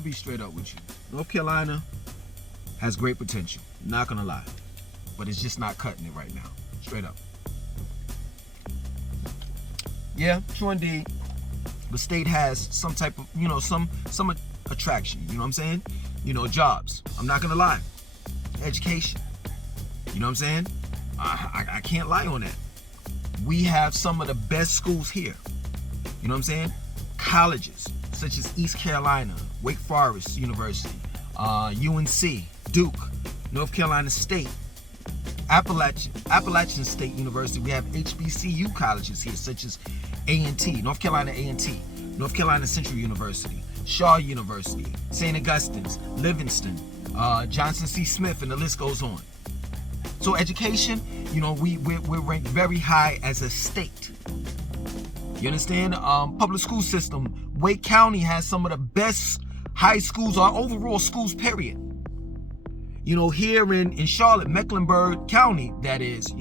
gonna be straight up with you. North Carolina has great potential. Not gonna lie, but it's just not cutting it right now. Straight up. Yeah, true indeed. The state has some type of, some attraction. You know what I'm saying? Jobs. I'm not gonna lie. Education. You know what I'm saying? I can't lie on that. We have some of the best schools here. You know what I'm saying? Colleges such as East Carolina, Wake Forest University, UNC, Duke, North Carolina State, Appalachian State University. We have HBCU colleges here such as A&T, North Carolina A&T, North Carolina Central University, Shaw University, St. Augustine's, Livingston, Johnson C. Smith, and the list goes on. So education, we're ranked very high as a state. You understand? Public school system. Wake County has some of the best high schools or overall schools, period. Here in Charlotte, Mecklenburg County, that is,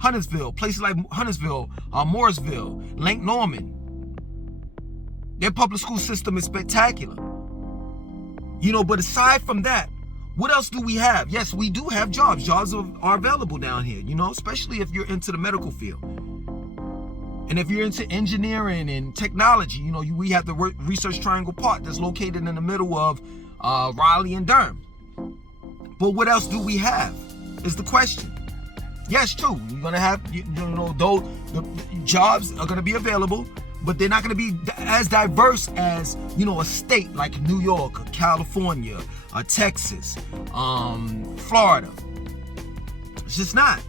Huntersville, places like Huntersville, Mooresville, Lake Norman. Their public school system is spectacular. But aside from that, what else do we have? Yes, we do have jobs. Jobs are available down here, especially if you're into the medical field. And if you're into engineering and technology, we have the Research Triangle Park that's located in the middle of Raleigh and Durham. But what else do we have is the question. Yes, true. You're going to have, though the jobs are going to be available, but they're not going to be as diverse as, a state like New York, or California, or Texas, Florida. It's just not.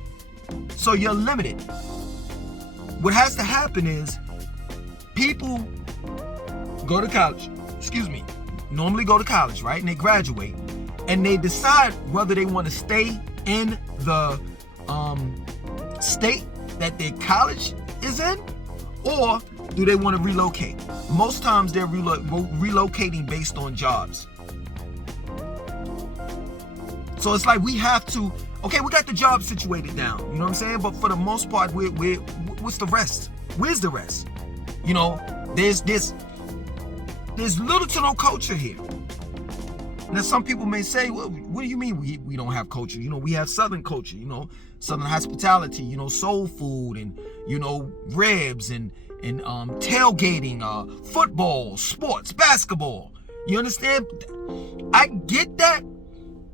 So you're limited. What has to happen is people go to college, normally go to college, right? And they graduate and they decide whether they want to stay in the state that their college is in, or do they want to relocate? Most times they're relocating based on jobs. So it's like we have to, okay, we got the job situated down, you know what I'm saying? But for the most part, what's the rest? Where's the rest? There's little to no culture here. Now some people may say, well, what do you mean we don't have culture? We have Southern culture, Southern hospitality, soul food and, ribs and tailgating, football, sports, basketball. You understand? I get that,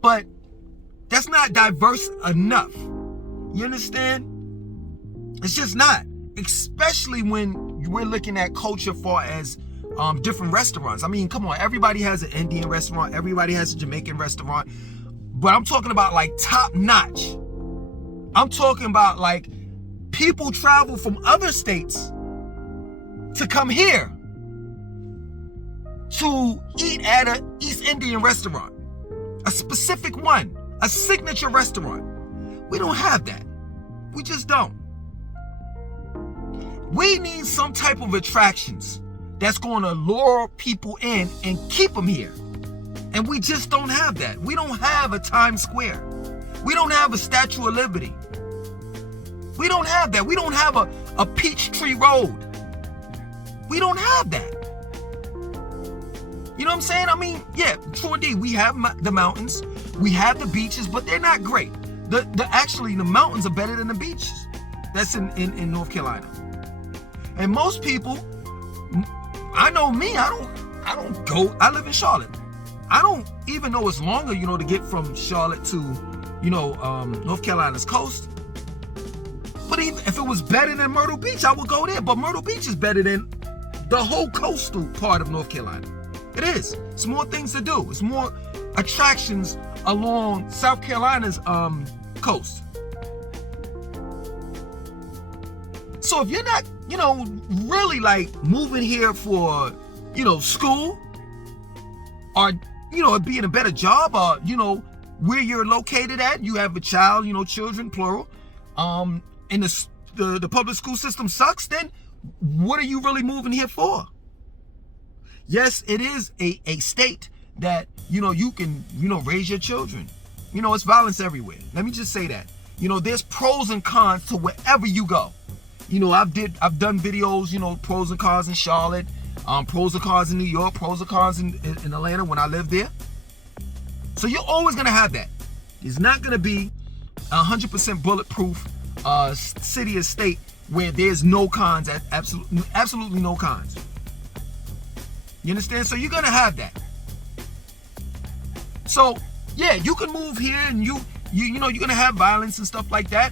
but that's not diverse enough. You understand? It's just not. Especially when we're looking at culture far as different restaurants. I mean, come on, everybody has an Indian restaurant, everybody has a Jamaican restaurant, but I'm talking about like top notch. I'm talking about like people travel from other states to come here to eat at an East Indian restaurant, a specific one, a signature restaurant. We don't have that. We just don't. We need some type of attractions that's going to lure people in and keep them here. And we just don't have that. We don't have a Times Square. We don't have a Statue of Liberty. We don't have that. We don't have a Peachtree Road. We don't have that. You know what I'm saying? I mean, yeah, true indeed. We have the mountains. We have the beaches, but they're not great. Actually, the mountains are better than the beaches. That's in North Carolina. And most people, I know me, I don't go, I live in Charlotte. I don't even know it's longer, to get from Charlotte to, North Carolina's coast. But even if it was better than Myrtle Beach, I would go there. But Myrtle Beach is better than the whole coastal part of North Carolina. It is. It's more things to do. It's more attractions along South Carolina's coast. So if you're not, really like moving here for, school or, being a better job or, where you're located at, you have a child, children, plural, and the public school system sucks, then what are you really moving here for? Yes, it is a state that, you can, raise your children. It's violence everywhere. Let me just say that. There's pros and cons to wherever you go. I've done videos, pros and cons in Charlotte, Pros and cons in New York, pros and cons in Atlanta when I lived there. So you're always gonna have that. It's not gonna be 100% bulletproof city or state where there's no cons, absolutely no cons. You understand? So you're gonna have that. So yeah, you can move here and you know you're gonna have violence and stuff like that.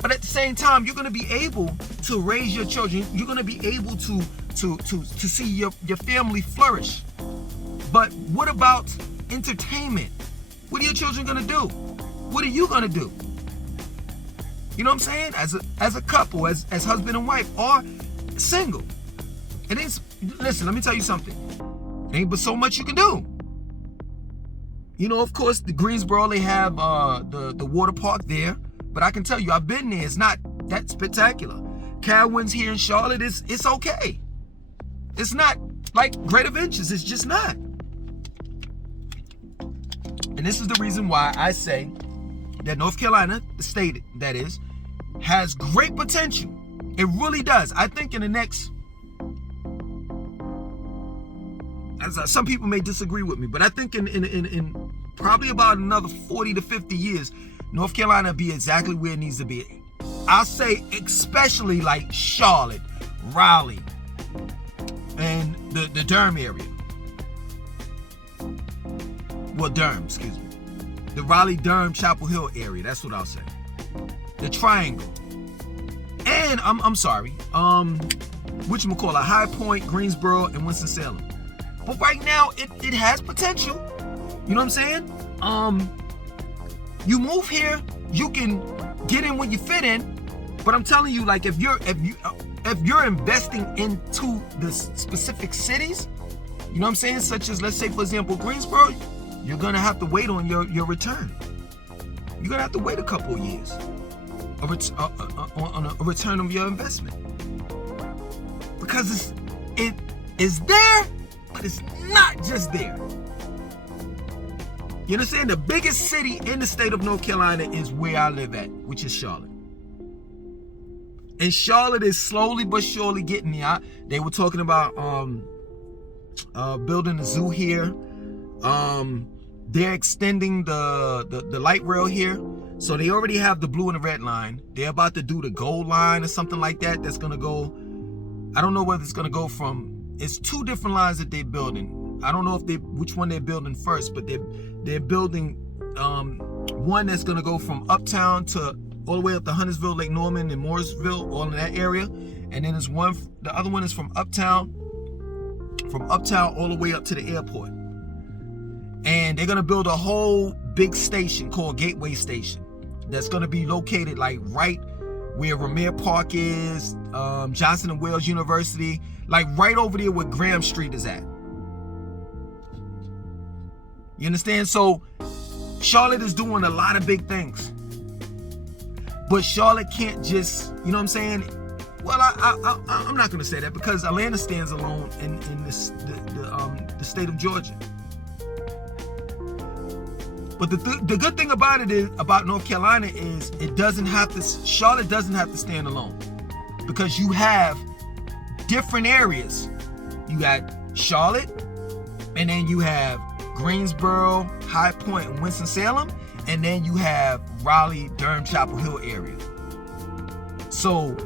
But at the same time, you're gonna be able to raise your children. You're gonna be able to see your family flourish. But what about entertainment? What are your children gonna do? What are you gonna do? You know what I'm saying? As a couple, as husband and wife, or single. It ain't. Listen, let me tell you something. It ain't but so much you can do. You know, of course, the Greensboro, they have the water park there. But I can tell you, I've been there. It's not that spectacular. Cadwin's here in Charlotte, it's okay. It's not like Great Adventures. It's just not. And this is the reason why I say that North Carolina, the state that is, has great potential. It really does. I think in the next, some people may disagree with me, but I think in probably about another 40 to 50 years, North Carolina will be exactly where it needs to be. I'll say especially like Charlotte, Raleigh, and the Durham area. Well, Durham, excuse me. The Raleigh, Durham, Chapel Hill area. That's what I'll say. The Triangle. And I'm sorry. Whatchamacallit, High Point, Greensboro, and Winston-Salem. But right now, it has potential. You know what I'm saying? You move here, you can get in when you fit in. But I'm telling you, like if you're investing into the specific cities, you know what I'm saying? Such as, let's say, for example, Greensboro, you're gonna have to wait on your return. You're gonna have to wait a couple of years on a return of your investment, because it is there, but it's not just there. You understand? The biggest city in the state of North Carolina is where I live at, which is Charlotte. And Charlotte is slowly but surely getting there. They were talking about building a zoo here. They're extending the light rail here. So they already have the blue and the red line. They're about to do the gold line or something like that. That's gonna go, I don't know whether it's gonna go from, it's two different lines that they're building. I don't know which one they're building first, but they're building one that's gonna go from uptown to all the way up to Huntersville, Lake Norman, and Morrisville, all in that area. And then the other one is from uptown all the way up to the airport. And they're gonna build a whole big station called Gateway Station that's gonna be located like right where Ramir Park is, Johnson and Wales University, like right over there where Graham Street is at. You understand? So Charlotte is doing a lot of big things. But Charlotte can't just, you know what I'm saying? Well, I'm not gonna say that, because Atlanta stands alone in the state of Georgia. But the good thing about it is, about North Carolina, is Charlotte doesn't have to stand alone, because you have different areas. You got Charlotte, and then you have Greensboro, High Point, and Winston-Salem, and then you have Raleigh, Durham, Chapel Hill area. So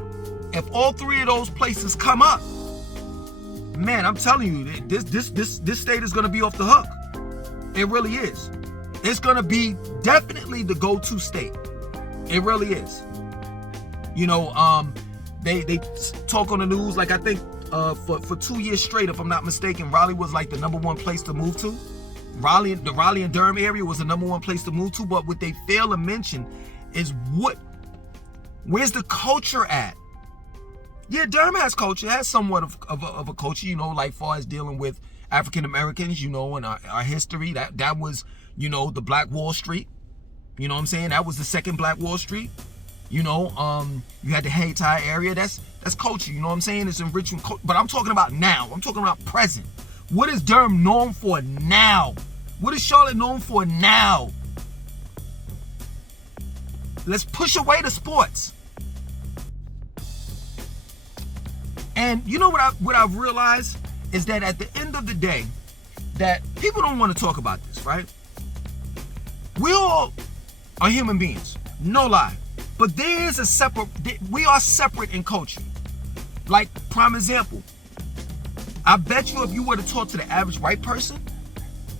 if all three of those places come up, man, I'm telling you, this state is gonna be off the hook. It really is. It's gonna be definitely the go-to state. It really is. You know, they talk on the news, like I think for 2 years straight, if I'm not mistaken, Raleigh was like the #1 place to move to. The Raleigh and Durham area was the #1 place to move to. But what they fail to mention is where's the culture at? Yeah, Durham has culture, has somewhat of a culture, you know, like far as dealing with African Americans, you know, and our history. That was, you know, the Black Wall Street. You know what I'm saying? That was the second Black Wall Street. You know, you had the Hayti area. That's culture. You know what I'm saying? It's enriching culture. But I'm talking about now. I'm talking about present. What is Durham known for now? What is Charlotte known for now? Let's push away the sports. And you know what I've realized is that at the end of the day, that people don't want to talk about this, right? We all are human beings, no lie. But we are separate in culture. Like, prime example, I bet you if you were to talk to the average white person,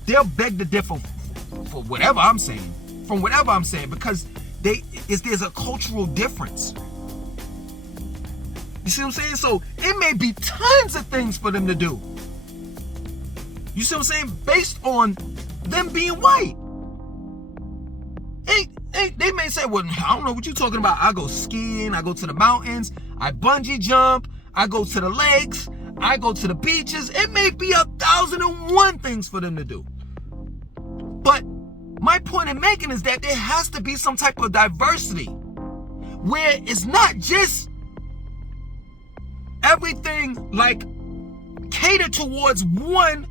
they'll beg to differ for whatever I'm saying, from whatever I'm saying, because there's a cultural difference. You see what I'm saying? So it may be tons of things for them to do. You see what I'm saying? Based on them being white. They may say, well, I don't know what you're talking about. I go skiing, I go to the mountains, I bungee jump, I go to the lakes, I go to the beaches. It may be 1,001 things for them to do. But my point in making is that there has to be some type of diversity where it's not just everything like catered towards one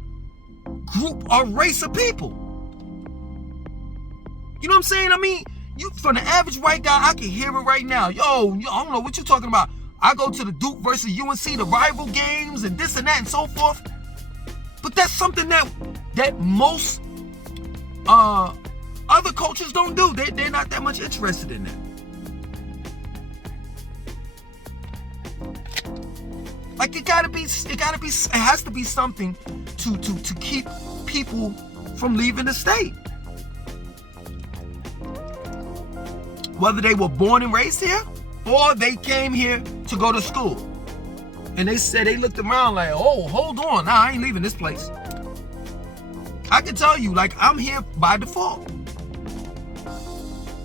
group or race of people. You know what I'm saying? I mean, for the average white guy, I can hear it right now. Yo, I don't know what you're talking about. I go to the Duke versus UNC, the rival games and this and that and so forth. But that's something that most other cultures don't do. They're not that much interested in that. Like it has to be something to keep people from leaving the state. Whether they were born and raised here or they came here to go to school. And they looked around like, oh, hold on, nah, I ain't leaving this place. I can tell you, like, I'm here by default.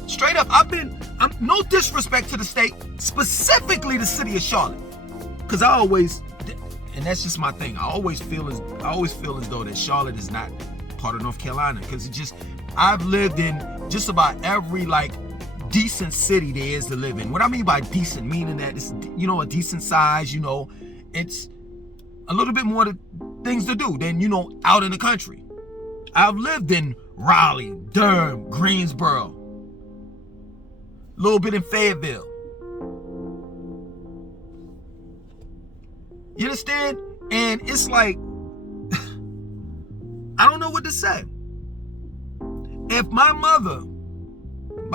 Straight up, I'm no disrespect to the state, specifically the city of Charlotte. Because I always, and that's just my thing, I always feel as though that Charlotte is not part of North Carolina. Because I've lived in just about every, like, decent city there is to live in. What I mean by decent, meaning that it's, a decent size, it's a little bit more things to do than, out in the country. I've lived in Raleigh, Durham, Greensboro, a little bit in Fayetteville. You understand? And it's like, I don't know what to say. If my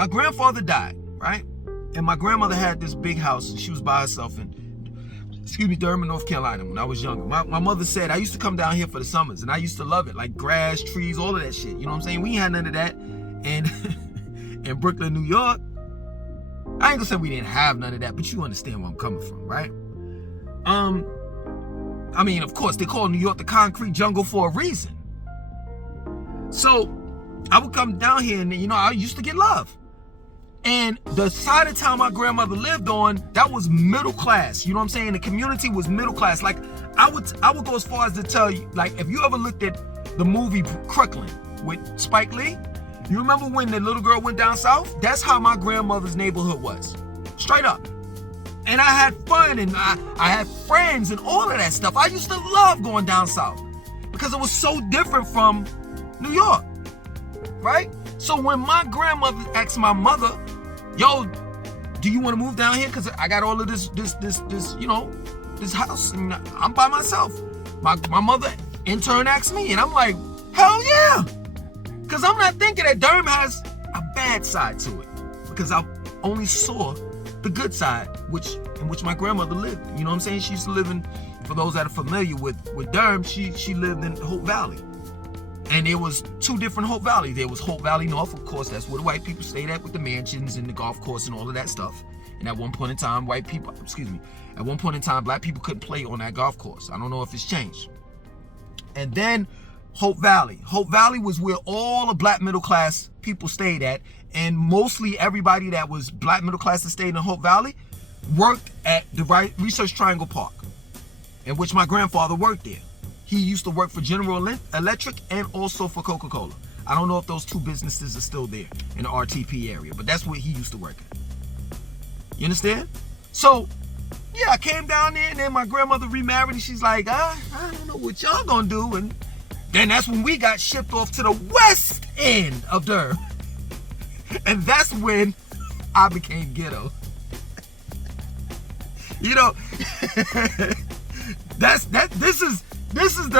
grandfather died, right? And my grandmother had this big house, and she was by herself in, Durham, North Carolina, when I was younger. My mother said, I used to come down here for the summers, and I used to love it, like grass, trees, all of that shit. You know what I'm saying? We ain't had none of that. And in Brooklyn, New York, I ain't gonna say we didn't have none of that, but you understand where I'm coming from, right? I mean, of course, they call New York the concrete jungle for a reason. So I would come down here and, I used to get love. And the side of town my grandmother lived on, that was middle class. You know what I'm saying? The community was middle class. Like, I would go as far as to tell you, like, if you ever looked at the movie Crooklyn with Spike Lee, you remember when the little girl went down south? That's how my grandmother's neighborhood was. Straight up. And I had fun, and I had friends and all of that stuff. I used to love going down south because it was so different from New York, right? So when my grandmother asked my mother, yo, do you want to move down here? Because I got all of this house, and I'm by myself. My mother in turn asked me, and I'm like, hell yeah. Because I'm not thinking that Durham has a bad side to it, because I only saw the good side, in which my grandmother lived. You know what I'm saying? She used to live in, for those that are familiar with Durham, she lived in Hope Valley. And there was two different Hope Valley. There was Hope Valley North, of course, that's where the white people stayed at with the mansions and the golf course and all of that stuff. And at one point in time, black people couldn't play on that golf course. I don't know if it's changed. And then Hope Valley. Hope Valley was where all the black middle class people stayed at. And mostly everybody that was black middle class that stayed in Hope Valley worked at the Research Triangle Park, in which my grandfather worked there. He used to work for General Electric and also for Coca-Cola. I don't know if those two businesses are still there in the RTP area, but that's where he used to work at. You understand? So, yeah, I came down there, and then my grandmother remarried, and she's like, I don't know what y'all gonna do. And then that's when we got shipped off to the west end of Durham. And that's when I became ghetto. This this is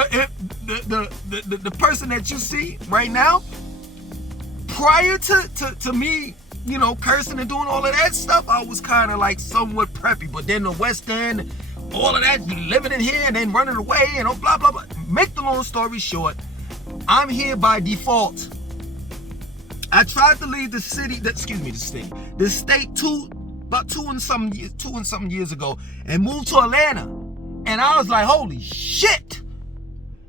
the person that you see right now. Prior to me, you know, cursing and doing all of that stuff, I was kind of like somewhat preppy. But then the West End, all of that, living in here and then running away and blah, blah, blah. Make the long story short, I'm here by default. I tried to leave the state about two and something years ago and moved to Atlanta. And I was like, holy shit.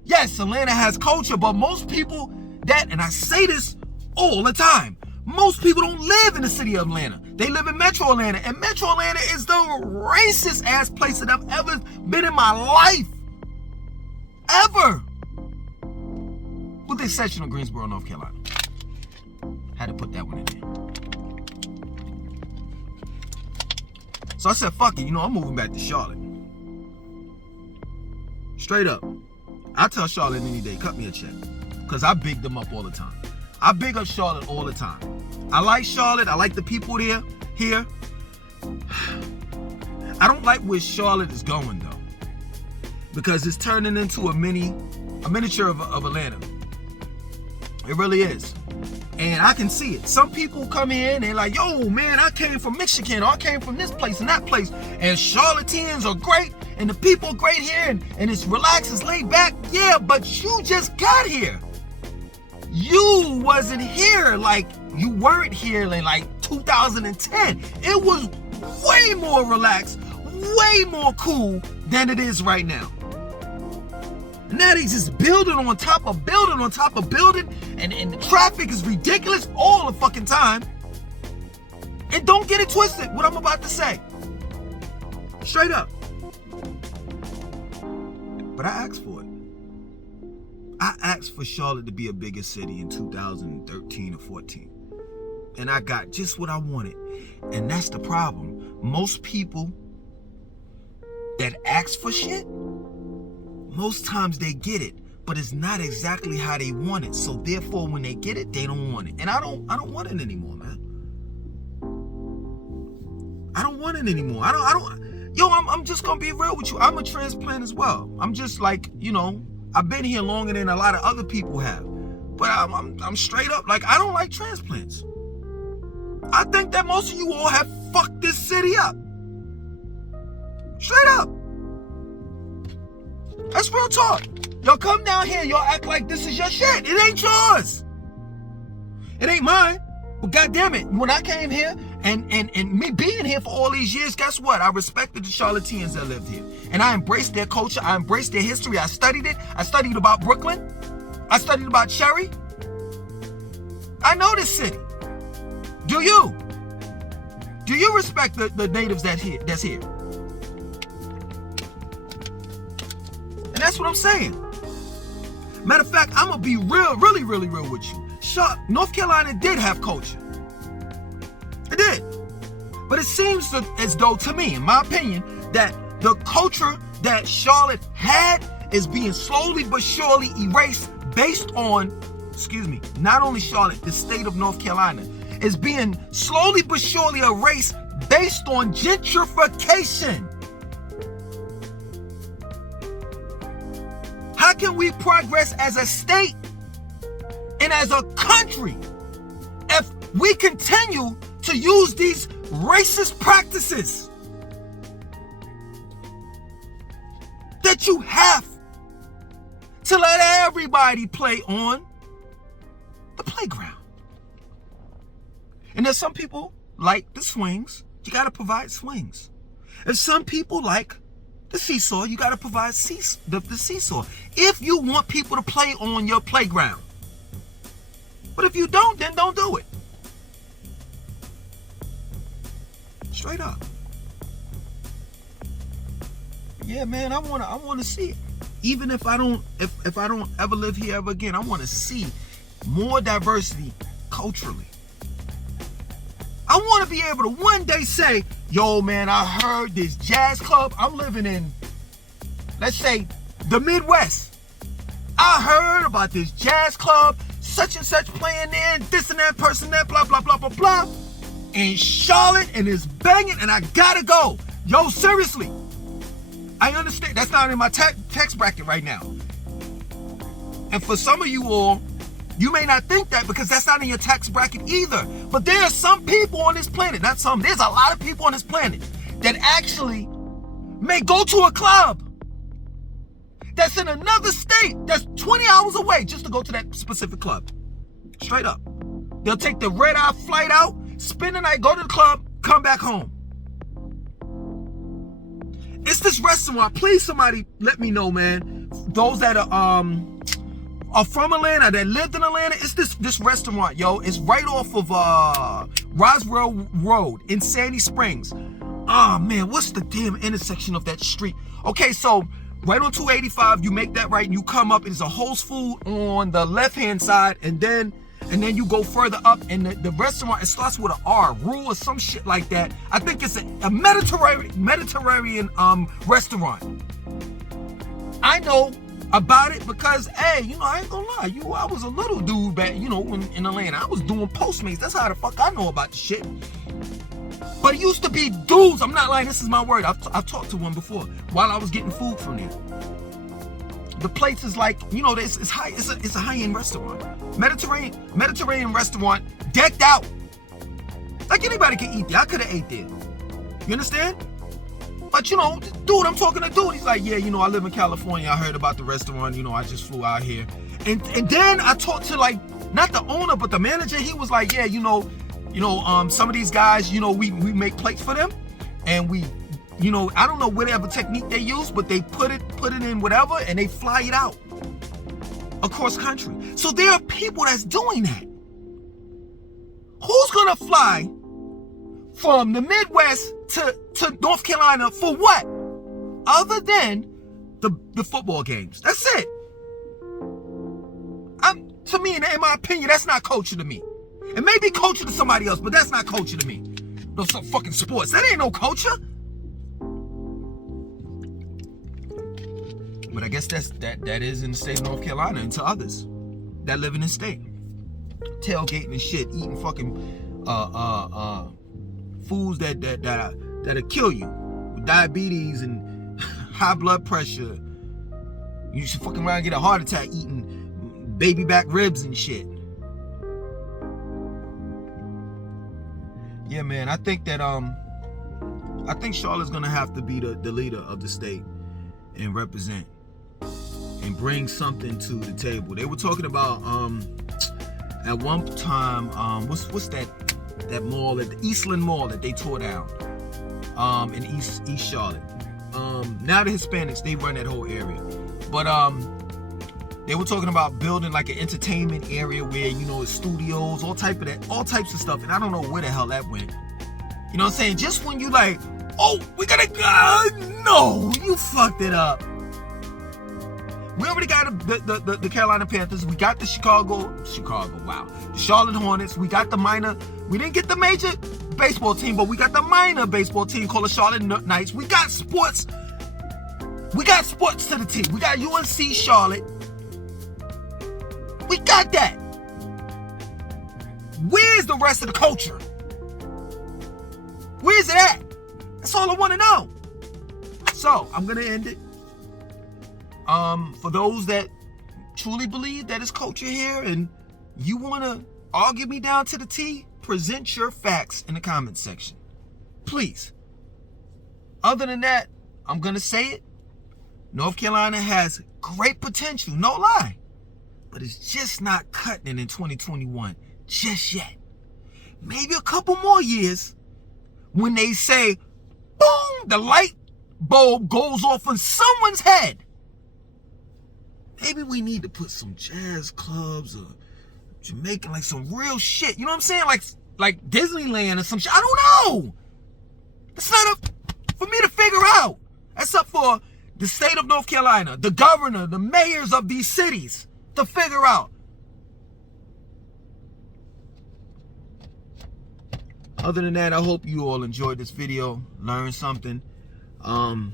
Yes, Atlanta has culture, but most people and I say this all the time, most people don't live in the city of Atlanta. They live in Metro Atlanta. And Metro Atlanta is the racist ass place that I've ever been in my life. Ever. With the exception of Greensboro, North Carolina. Had to put that one in there. So I said, fuck it, you know, I'm moving back to Charlotte. Straight up. I tell Charlotte any day, cut me a check. Because I big them up all the time. I big up Charlotte all the time. I like Charlotte. I like the people here. I don't like where Charlotte is going, though. Because it's turning into a miniature of Atlanta. It really is. And I can see it. Some people come in and like, yo, man, I came from Michigan, or I came from this place and that place. And Charlotteans are great, and the people are great here, and it's relaxed, it's laid back. Yeah, but you just got here. You wasn't here, like, you weren't here in like 2010. It was way more relaxed, way more cool than it is right now. And now they just building on top of building on top of building, and the traffic is ridiculous all the fucking time. And don't get it twisted, what I'm about to say. Straight up. But I asked for it. I asked for Charlotte to be a bigger city in 2013 or 14. And I got just what I wanted. And that's the problem. Most people that ask for shit, most times they get it, but it's not exactly how they want it. So therefore, when they get it, they don't want it. And I don't want it anymore, man. I don't want it anymore. I'm just gonna be real with you. I'm a transplant as well. I'm just like, you know, I've been here longer than a lot of other people have. But I'm straight up, like, I don't like transplants. I think that most of you all have fucked this city up. Straight up. That's real talk. Y'all come down here, y'all act like this is your shit. It ain't yours. It ain't mine. But goddamn it, when I came here and me being here for all these years, guess what? I respected the Charlotteans that lived here. And I embraced their culture. I embraced their history. I studied it. I studied about Brooklyn. I studied about Cherry. I know this city. Do you? Do you respect the natives that's here? And that's what I'm saying. Matter of fact, I'm going to be really real with you. North Carolina did have culture. It did. But it seems as though, to me, in my opinion, that the culture that Charlotte had is being slowly but surely erased based on, not only Charlotte, the state of North Carolina, is being slowly but surely erased based on gentrification. How can we progress as a state and as a country if we continue to use these racist practices that you have to let everybody play on the playground? And there's some people like the swings, you gotta provide swings. There's some people like the seesaw, you gotta provide the seesaw. If you want people to play on your playground. But if you don't, then don't do it. Straight up. Yeah, man, I wanna see it. Even if I don't ever live here ever again, I wanna see more diversity culturally. I want to be able to one day say, yo, man, I heard this jazz club. I'm living in, let's say, the Midwest. I heard about this jazz club, such and such playing there, this and that person there, blah, blah, blah, blah, blah. In Charlotte, and it's banging, and I gotta go. Yo, seriously. I understand. That's not in my tax bracket right now. And for some of you all, you may not think that because that's not in your tax bracket either. But there are some people on this planet, not some, there's a lot of people on this planet that actually may go to a club that's in another state that's 20 hours away just to go to that specific club. Straight up. They'll take the red-eye flight out, spend the night, go to the club, come back home. It's this restaurant. Please, somebody let me know, man. Those that are from Atlanta, that lived in Atlanta, it's this restaurant, yo. It's right off of Roswell Road in Sandy Springs. Oh, man, what's the damn intersection of that street? Okay, so right on 285, you make that right, and you come up, and there's a Whole's Food on the left-hand side, and then you go further up, and the restaurant, it starts with an R, Rule or some shit like that. I think it's a Mediterranean restaurant. I know about it because, hey, you know, I ain't gonna lie, I was a little dude back, you know, in Atlanta. I was doing Postmates. That's how the fuck I know about the shit. But it used to be dudes. I'm not lying. This is my word. I've talked to one before while I was getting food from there. The place is like, you know, it's high. It's a high-end restaurant, Mediterranean restaurant, decked out. Like anybody can eat there. I could have ate there. You understand? But you know, dude, I'm talking to dude. He's like, yeah, you know, I live in California. I heard about the restaurant. You know, I just flew out here. And then I talked to, like, not the owner, but the manager. He was like, yeah, you know, some of these guys, you know, we make plates for them, and we, you know, I don't know whatever technique they use, but they put it in whatever, and they fly it out across country. So there are people that's doing that. Who's gonna fly from the Midwest to North Carolina for what? Other than the football games. That's it. To me, in my opinion, that's not culture to me. It may be culture to somebody else, but that's not culture to me. No, some fucking sports. That ain't no culture. But I guess that is in the state of North Carolina, and to others that live in the state. Tailgating and shit, eating fucking foods that'll kill you. With diabetes and high blood pressure. You should fucking around and get a heart attack eating baby back ribs and shit. Yeah, man, I think that Charlotte's gonna have to be the leader of the state and represent and bring something to the table. They were talking about at one time, what's that mall at the Eastland Mall that they tore down in East Charlotte. Now the Hispanics, they run that whole area, but they were talking about building like an entertainment area where, you know, studios, all types of stuff, and I don't know where the hell that went. You know what I'm saying? Just when you like, oh, we gotta go. No, you fucked it up. We already got the Carolina Panthers. We got the the Charlotte Hornets. We got the minor. We didn't get the major baseball team, but we got the minor baseball team called the Charlotte Knights. We got sports. We got sports to the team. We got UNC Charlotte. We got that. Where's the rest of the culture? Where's it at? That's all I want to know. So, I'm going to end it. For those that truly believe that it's culture here and you want to argue me down to the T, present your facts in the comments section. Please. Other than that, I'm going to say it. North Carolina has great potential, no lie. But it's just not cutting it in 2021 just yet. Maybe a couple more years when they say, boom, the light bulb goes off on someone's head. Maybe we need to put some jazz clubs or Jamaican, like some real shit. You know what I'm saying? Like Disneyland or some shit. I don't know. It's not up for me to figure out. That's up for the state of North Carolina, the governor, the mayors of these cities to figure out. Other than that, I hope you all enjoyed this video, learned something. Don't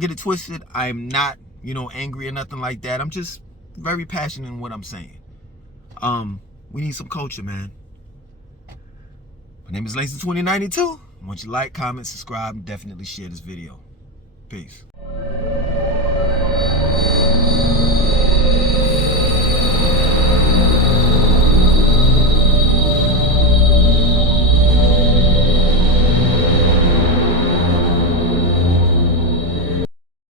get it twisted. I'm not, angry or nothing like that. I'm just very passionate in what I'm saying. We need some culture, man. My name is Lacy2092. I want you to like, comment, subscribe, and definitely share this video. Peace.